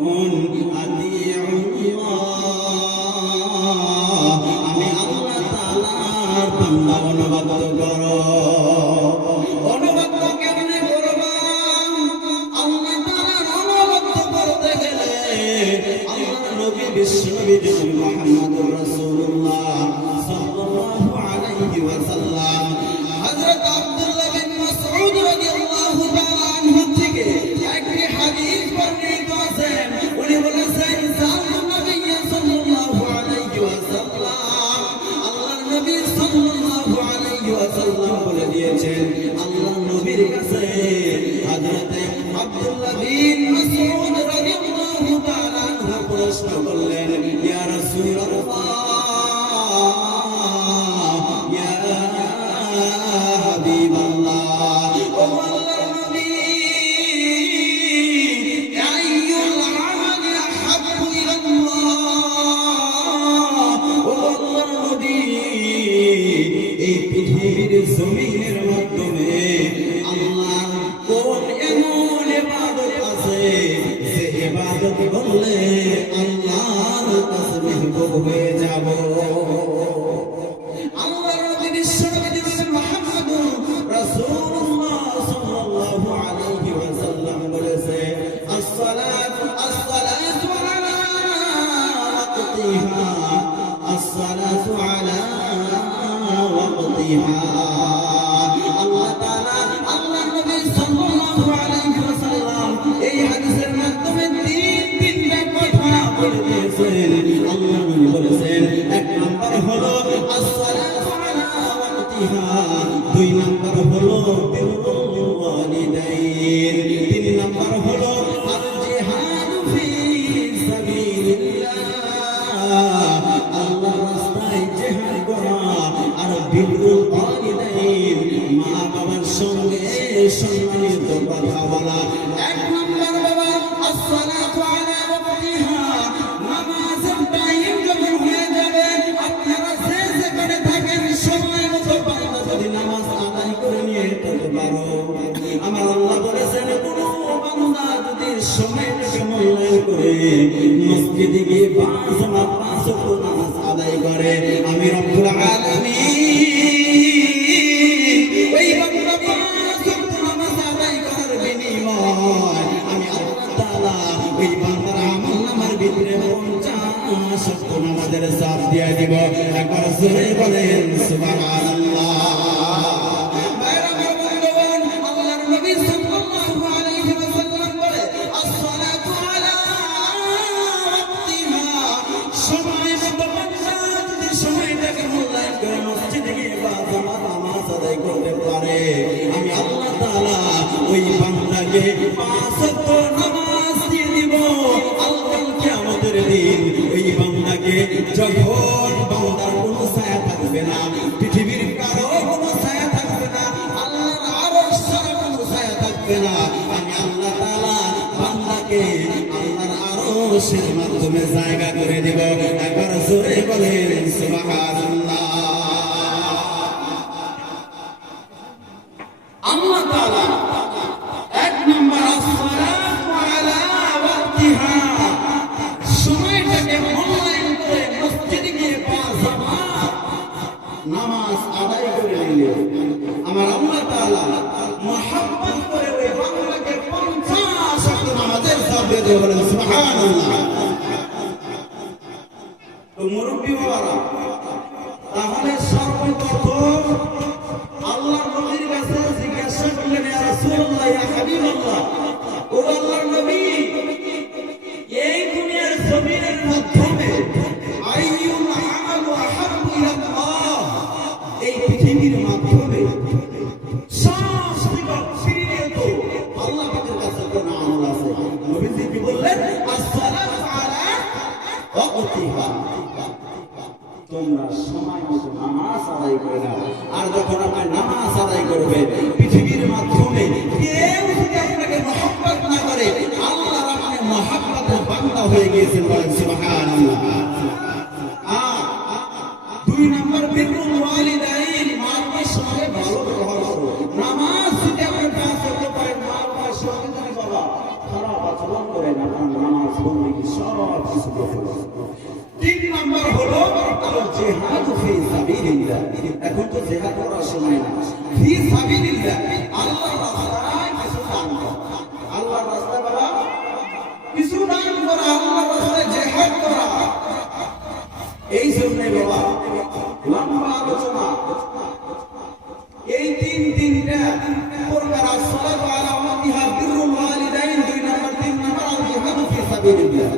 আমি আল্লাহ তাআলার বান্দা অনুবাদ করো। অনুবাদ কেমনে করবা? আল্লাহ তাআলার অনুবাদ করতে গেলে আল্লাহর নবী বিশ্বনবী মুহাম্মদুর রাসূলুল্লাহ সাল্লাল্লাহু আলাইহি ওয়াসাল্লাম হযরত আব্দুল্লাহ বিন মাসউদ রাদিয়াল্লাহু তাআলা আনহু থেকে একটি হাদিস বর্ণিত আছে। উনি বলেছেন আল্লাহর নবী সাল্লাল্লাহু আলাইহি ওয়াসাল্লাম বলে দিয়েছেন, আল্লাহর নবীর কাছে হযরত আব্দুল্লাহ বিন মাসউদ রাদিয়াল্লাহু তাআলা আনহু প্রশ্ন করলেন, ইয়া রাসূলুল্লাহ, ইয়া হাবিবাল্লাহ, ও আল্লাহর নবী, আইয়ুল আমালি আহাব্বু ইলাল্লাহ, ও আল্লাহর নবী, এই পৃথিবীর জমিনের মাধ্যমে আল্লাহ কোন এমন ইবাদত আছে যে ইবাদত করলে আল্লাহর কাছে মেহবুব হয়ে যাব? আল্লাহর নবী বিশ্বনবী মুহাম্মদুর রাসূলুল্লাহ সাল্লাল্লাহু আলাইহি ওয়াসাল্লাম বলেছে, আসসালাতু আলা ওয়াক্তিহা, আসসালাতু আলা ওয়াক্তিহা। আল্লাহ তাআলা আল্লাহর নবী সাল্লাল্লাহু আলাইহি ওয়াসাল্লাম এই হাদিসের মাধ্যমে তিনটা কথা বলে দিয়েছেন। আল্লাহর নবী বলেছেন, এক নাম্বার হলো আসসালাতু আলা ওয়াক্তিহা, দুই নাম্বার হলো বিরুল ওয়ালিদাইন, তিন নাম্বার হলো আল জিহাদু ফি সাবিলিল্লাহ, আল্লাহর রাস্তায় জিহাদ করা, আর বিরুল ওয়ালিদাইন, মা বাবার সঙ্গে সম্মানিত কথা বলা। এক নাম্বার বাবা আসসালাতু আলা ওয়াক্তিহা, নামাজের টাইম যখন হয়ে যাবে আপনারা যে যেখানে থাকেন সময় মতো বান্দা যদি নামাজ আদায় করে নিয়ে যেতে পারো, আমার আল্লাহ বলেছেন কোনো বান্দা যদি সময়টাকে মূল্যায়ন করে মসজিদে গিয়ে পাঁচ ওয়াক্ত নামাজ আদায় করে, আমি রব্বুল আলামিন ওই বান্দা পাঁচ ওয়াক্ত নামাজ আদায় করার বিনিময় আমি আল্লাহ তাআলা ওই বান্দার আমলনামার ভিতরে 50 ওয়াক্ত নামাজের সওয়াব দিয়ে দিব। একবার জোরে বলেন সুবহানাল্লাহ। আমি আল্লাহ তাআলা ওই বান্দাকে 5 ওয়াক্ত নামাজ দিয়ে দিব। আল্লাহ কিয়ামতের দিন ওই বান্দাকে যখন বান্দার কোনো ছায়া থাকবে না, পৃথিবীর কারো কোনো ছায়া থাকবে না, আল্লাহর আরশ ছাড়া কোনো ছায়া থাকবে না, আমি আল্লাহ তাআলা বান্দাকে আল্লাহর আরশের মাধ্যমে জায়গা করে দেব। একবার জোরে বলেন সুবহানাল্লাহ। আল্লাহ তাআলা এক নাম্বার আসসালাতু আলা ওয়াক্তিহা, সময়টাকে মূল্যায়ন করে মসজিদে গিয়ে পাঁচ ওয়াক্ত নামাজ আদায় করে নিলে আমার আল্লাহ তাআলা মুহাব্বত করে ওই বান্দাকে 50 ওয়াক্ত নামাজের সওয়াব দিয়ে দেবেন। সুবহানাল্লাহ। তো মুরব্বি বাবারা, তাহলে সর্বপ্রথম আল্লাহর নবীর কাছে জিজ্ঞাসা করলেন, ইয়া রাসূলুল্লাহ, ইয়া হাবিবাল্লাহ, ও আল্লাহর নবী, এই দুনিয়ার জমিনের মাধ্যমে আইয়ুল আমালু আহাব্বু ইলাল্লাহ, এই পৃথিবীর মাধ্যমে সবথেকে প্রিয় তো আল্লাহ পাকের কাছে কোন আমল আছে? নবীজি কি বললেন? আসসালাতু আলা ওয়াক্তিহা, তোমরা সময় মতো নামাজ আদায় করে নাও। আর যখন আপনি নামাজ আদায় করবেন পৃথিবীর মাধ্যমে কেউ যদি আপনাকে মহব্বত না করে, আল্লাহর আপনি মহব্বতের বান্দা হয়ে গিয়েছেন, বলেন সুবহানাল্লাহ। আর দুই নম্বর বিরুল ওয়ালিদাইন, মা বাবার সঙ্গে ভালো ব্যবহার করো। নামাজ যদি আপনি 5 ওয়াক্ত পড়েন, মা বাবার সঙ্গে যদি বাবা খারাপ আচরণ করেন, আপনার নামাজ তিন নাম্বার হলো জিহাদ ফি সাবিলিল্লাহ। এখন তো জিহাদ করার সময় না, ফি সাবিলিল্লাহ আল্লাহর রাস্তায় কিছু দান করা, আল্লাহর রাস্তায় বাবা কিছু দান করা, আল্লাহর রাস্তায় জিহাদ করা। এই জন্য বাবা লম্বা আলোচনা, এই তিনটা প্রকার আসসালাতু আলা ওয়াক্তিহা, বিররুল ওয়ালিদাইন 2 নাম্বার, 3 নাম্বার আল জিহাদু ফি সাবিলিল্লাহ।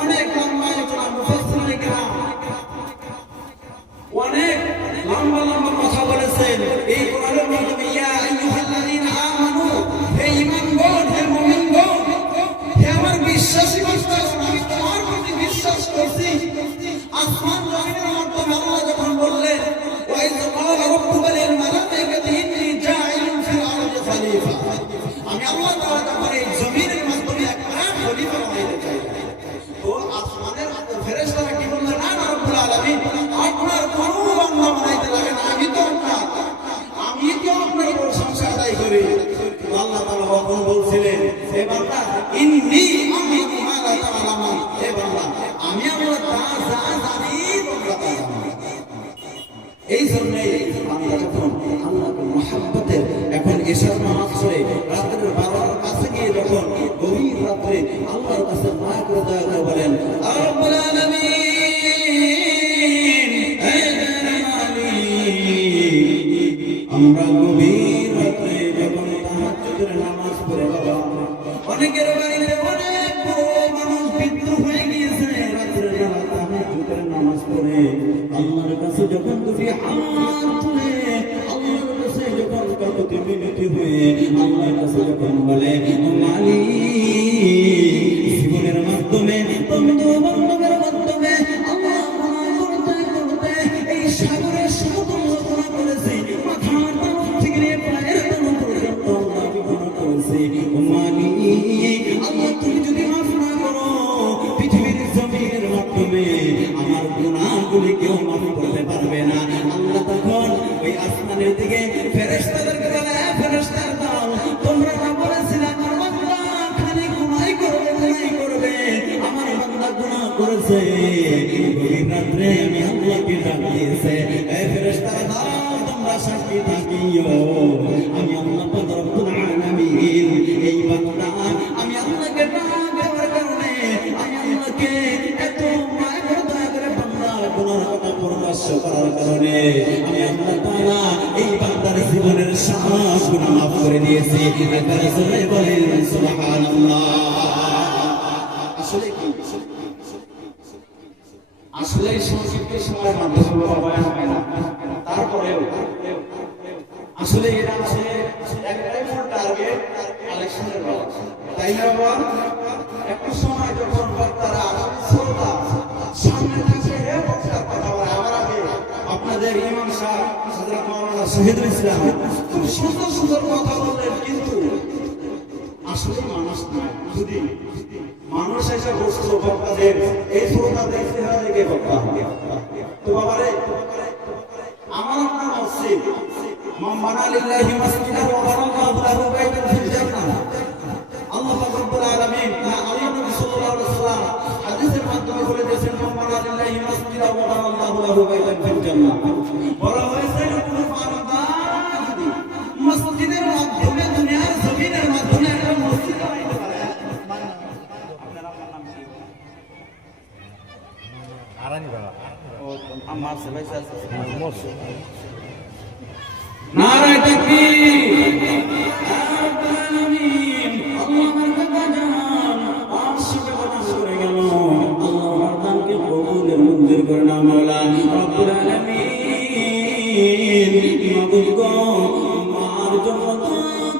অনেক লম্বা আলোচনা, মুফাসসিরিনে কেরাম অনেক লম্বা লম্বা কথা বলেছেন এই কোরআনের মাধ্যমে। ইয়া আইয়ুহাল্লাযীনা আমানু, হে ঈমানগণ, হে মুমিনগণ, হে আমার বিশ্বাসী বান্দা, আমি তোমার প্রতি বিশ্বাস করছি। আসমান জমিনের মাধ্যমে আল্লাহ যখন বললেন ওয়া ইয ক্বালা রাব্বুকা লিল মালাইকাতি ইন্নী জাইলুন ফিল আরদি খলিফা, আমি আল্লাহ তাআলা যখন এই জমিনের মাধ্যমে একটা খলিফা বানাইতে চাই, তো আসমানের ফেরেশতারা কি বললেন, না না রব্বুল আলামিন, আপনার কোনো বান্দা বানাইতে লাগে না, আমি তো আপনার প্রশংসা আদায় করি। আল্লাহ তাআলা তখন বলছিলেন, হে বান্দা ইন্নী আমি মা লা তা'লামুন, হে বান্দা আমি আল্লাহ যা জানি তোমরা তা জানো। এই জন্যই বান্দা যখন আল্লাহকে মহব্বতের এখন এশার নামাজ পড়ে রাতের 12টার কাছে গিয়ে যখন গভীর রাতে আল্লাহর কাছে মায়া করে দয়া করে বলেন, রব্বুল আলামিন, হে মালিক, আমরা গভীর রাতে যখন তাহাজ্জুদের নামাজ পড়ে বাবা, অনেকের বাড়িতে অনেক মানুষ বিদ্রোহ হয়ে গিয়েছে, রাতের বেলা তাহাজ্জুদের নামাজ পড়ে আল্লাহর কাছে যখন দুটি হাত তুলে আল্লাহর কাছে যখন কাকুতি মিনতি হয়ে আল্লাহর কাছে যখন বলে, মালিক, জীবনের মাধ্যমে বন্ধু বান্ধবের মাধ্যমে আল্লাহ গুনাহ করতে করতে এই সাগরের সমতুল্য গুনাহ করেছি, মাথার তালু থেকে নিয়ে পায়ের তালু পর্যন্ত আল্লাহ গুনাহ করেছি। মালিক, আল্লাহ তুমি যদি মাফ না করো, পৃথিবীর জমিনের মাধ্যমে আমার গুনাহগুলি কেউ মাফ করতে পারবে না। আল্লাহ তখন ওই আসমানের দিকে ফেরেশতাদেরকে বলে, ফেরেশতার দল, তোমরা না বলেছিলে আমার বান্দা খালি গুনাহ করবে, আমার বান্দা গুনাহ করেছে, গভীর রাত্রে আমি আল্লাহকে ডাক দিয়েছে, এই ফেরেশতার দল তোমরা সাক্ষী থাকিও, আমি আল্লাহ পাক রব্বুল আলামিন এই বান্দা আমি আল্লাহকে ডাক দেওয়ার কারণে আমি আল্লাহকে এত মায়া করে দয়া করে বান্দার গুনার কথা প্রকাশ করার কারণে আমি আল্লাহ তাআলা এই বান্দার জীবনের সব গুনাহ মাফ করে দিয়েছি। একবার জোরে বলেন সুবহানাল্লাহ। আসলে কি আসলে সংক্ষিপ্ত সময়ের মাধ্যমে বয়ান হয় না, তারপরেও আসলে এরা আসলে একটাই মূল টার্গেট কালেকশনের বলা, তাই না বাবা? একটু সময় যখন বক্তারা শ্রোতা সামনে থাকছে, বক্তার কথা বলে আমার আগে আপনাদের ইমাম সাহেব হযরত মাওলানা শহীদুল ইসলাম খুব সুন্দর সুন্দর কথা বললেন, কিন্তু আসলে মানুষ নয়, যদি মানুষ এসে বসতো বক্তাদের এই শ্রোতাদের চেহারা দেখে বক্তা হবে। তো বাবারে, আমার আপনার মসজিদ মান বানা লিল্লাহি মাসজিদান ওয়া বানাল্লাহু লাহু বাইতান ফিল জান্নাহ, আল্লাহ পাক রব্বুল আলামিন আল্লাহ নবী সাল্লাল্লাহু আলাইহি ওয়াসাল্লাম হাদিসের মাধ্যমে বলে দিয়েছেন, মান বানা লিল্লাহি মাসজিদান ওয়া বানাল্লাহু লাহু বাইতান ফিল জান্নাহ। বলা হয়েছে কোন বান্দা যদি মসজিদের মাধ্যমে দুনিয়ার জমিনের মাধ্যমে একটা মসজিদ বানাইতে পারে, আপনার নাম কি? আরানি বাবা, ও আমার সবাই আছে মসজিদ। নারায়ে তাকবীর, রব্বুল আলামিন, আল্লাহ আমার কথা জানান আরশে বদন করে গেল, আল্লাহ আমার দানকে কবুলের মঞ্জুর করে নাও মাওলা রব্বুল আলামিন। মাবুদ গো, মার জন্য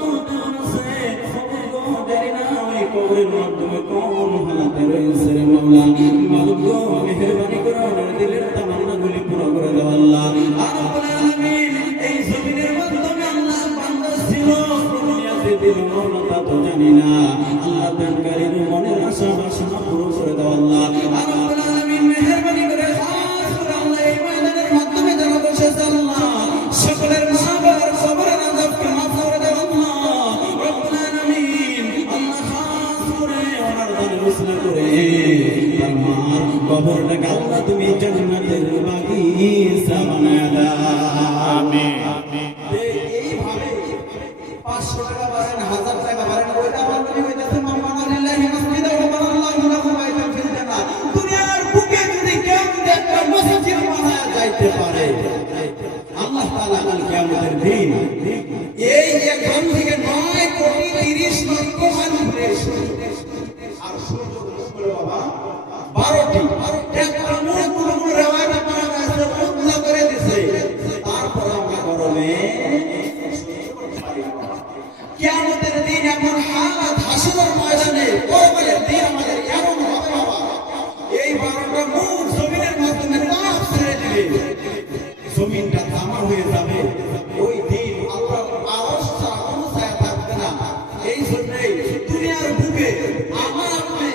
করতে আছে, মাবুদ গো দেরি না ওই কবরের মাধ্যমে কোন হালাতে রয়েছে রে মাওলা, মাবুদ গো মেহেরবানি করে ওনার দিলের তামান্নাগুলি পুরো করে দাও আল্লাহ রব্বুল আলামিন। এই জমিনের মাধ্যমে আল্লাহ বান্দা ছিল, দুনিয়াতে দিল না তা তো জানি না, আল্লাহ দানকারীর মনের আশা বাসনা পুরো করে দাও আল্লাহ রব্বুল আলামিন। মেহেরবানি করে খাস করে আল্লাহ এই ময়দানের মাধ্যমে যারা বসেছে আল্লাহ সকলের মা বাবার কবরের আযাবকে মাফ করে দাও আল্লাহ রব্বুল আলামিন। আল্লাহ খাস করে ওনার দান মুসলিম করে আমার কবরটাকে আল্লাহ তুমি জান্নাতের বাগিচা বানায় দাও। আমিন। এইভাবে 500 টাকা বাড়েন, 1000 টাকা বাড়েন, ওইটা আমার নবী কইতেছে মান বানা লিল্লাহি মাসজিদা ওয়া বানাল্লাহু লাহু বাইতান ফিল জান্নাহ। দুনিয়ার বুকে যদি কেউ যদি একটা মসজিদ বানায় যাইতে পারে, আল্লাহ তাআলা কাল কিয়ামতের দিন এই এখান থেকে 9,30,00,000 মানুষ আর সূর্য করে বাবা 12টি একটা মূল রেওয়ায়াত আপনারা কাছে উল্লেখ করে দিয়েছে। তারপর আমরা গরমে কিয়ামতের দিন এমন হালাত, হাসরের ময়দানে কোরবানের দিন আমাদের এমন হবে বাবা, এই 12টা মুখ জমিনের মাধ্যমে তাপ ছেড়ে দিবে, জমিনটা তামা হয়ে যাবে। ওই দিন আল্লাহর আরশ ছাড়া কোনো ছায়া থাকবে না। এই জন্যই দুনিয়ার বুকে আমার আপনি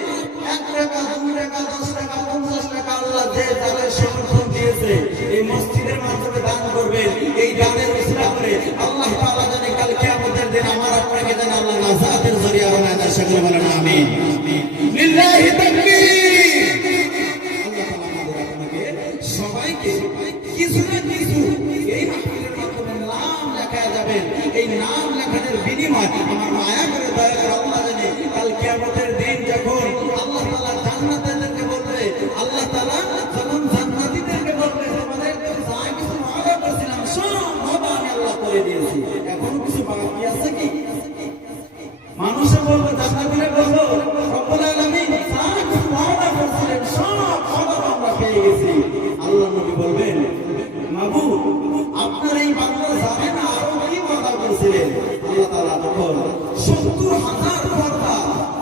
1 টাকা, 2 টাকা, 10 টাকা, 50 টাকা আল্লাহ যে যাদের সমর্থন দিয়েছে এই মসজিদের মাধ্যমে দান করবেন। এই দানের উসিলা করে আল্লাহ তাআলা জানে কাল কিয়ামতের দিন আমার আপনাকে যেন আল্লাহ নাজাতের জরিয়া বানায় দেয়। সকলে বলেন আমিন। লিল্লাহি তাকবীর। আল্লাহ তাআলা আমাদের আপনাকে সবাইকে কিছু না কিছু এই মাহফিলের মাধ্যমে নাম লেখা যাবেন। এই নাম লেখানোর বিনিময় আমার মায়া করে দয়া করে আল্লাহ জানে কাল কিয়ামতের দিন যখন আল্লাহ তাআলা জান্নাতীদেরকে বলবে, আল্লাহ তাআলা যখন জান্নাতীদেরকে বলবে তোমাদের যা কিছু ওয়াদা করেছিলাম সব ওয়াদা আমি আল্লাহ করে দিয়েছি, এখন কিছু বাকি আছে কি? মানুষে বলবে, জান্নাতীরা বলবে রব্বুল আলামিন যা কিছু ওয়াদা করেছিলেন সব ওয়াদা আমরা পেয়ে গেছি। আল্লাহ নবী বলবেন, মাবুদ আপনার এই বান্দা জানে না আরো কি ওয়াদা করেছিলেন। আল্লাহ তাআলা তখন 70,000 পর্দা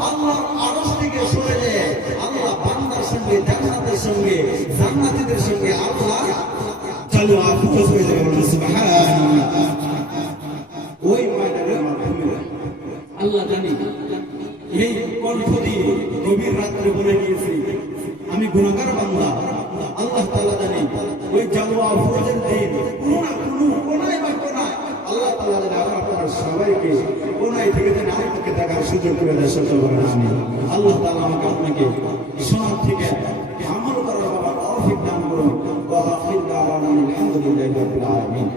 আল্লাহর আরশ থেকে সরে যায়। আল্লাহ বান্দার সঙ্গে জান্নাতের সঙ্গে জান্নাতীদের সঙ্গে আল্লাহ চলো আফসোস হয়ে যাবে। বলুন সুবহানাল্লাহ। ওই ময়দানের মাধ্যমে আল্লাহ জানি এই কণ্ঠ দিয়ে গভীর রাত্রে বলে গিয়েছি আমি গুনাহগার বান্দা। আল্লাহ তাআলা জানি ওই জালওয়া আফরোজের দিন কোনো না কোনো কোনায় বা কোনায় আল্লাহ তাআলা জানি আপনারা সবাইকে কোনায় থেকে যেন আরেককে দেখার সুযোগ করে দেয়। সত্য বলেন আমিন। আল্লাহ তাআলা আমাকে আপনাকে শোনার থেকে আমল করার বাবা তৌফিক দান করুন। ওয়া আখির দাওয়ানা আলহামদুলিল্লাহি রাব্বিল আলামিন।